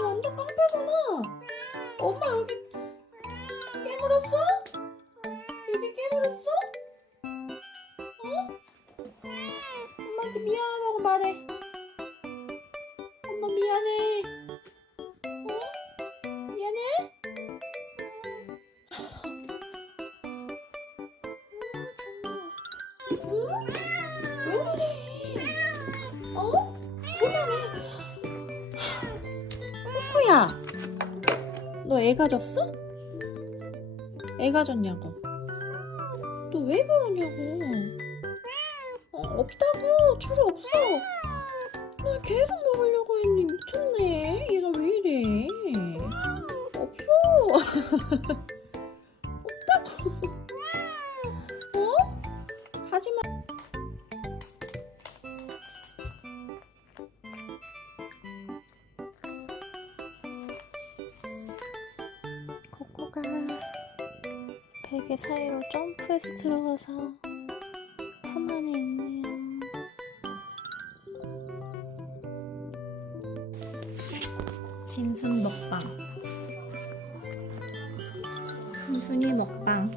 완전 깡패잖아. 엄마 여기 깨물었어? 여기 깨물었어? 어? 엄마한테 미안하다고 말해. 어? 코코야, 너 애 가 졌어? 애 가 졌냐고? 너 왜 그러냐고? 어, 없다고 줄이 없어. 나 계속 먹으려고 했니 미쳤네. 얘가 왜 이래? 없어. 없다고. 어? 하지마. 코코가 베개 사이로 점프해서 들어가서 품 안에 있네요. 진순 먹방. 순순이 먹방.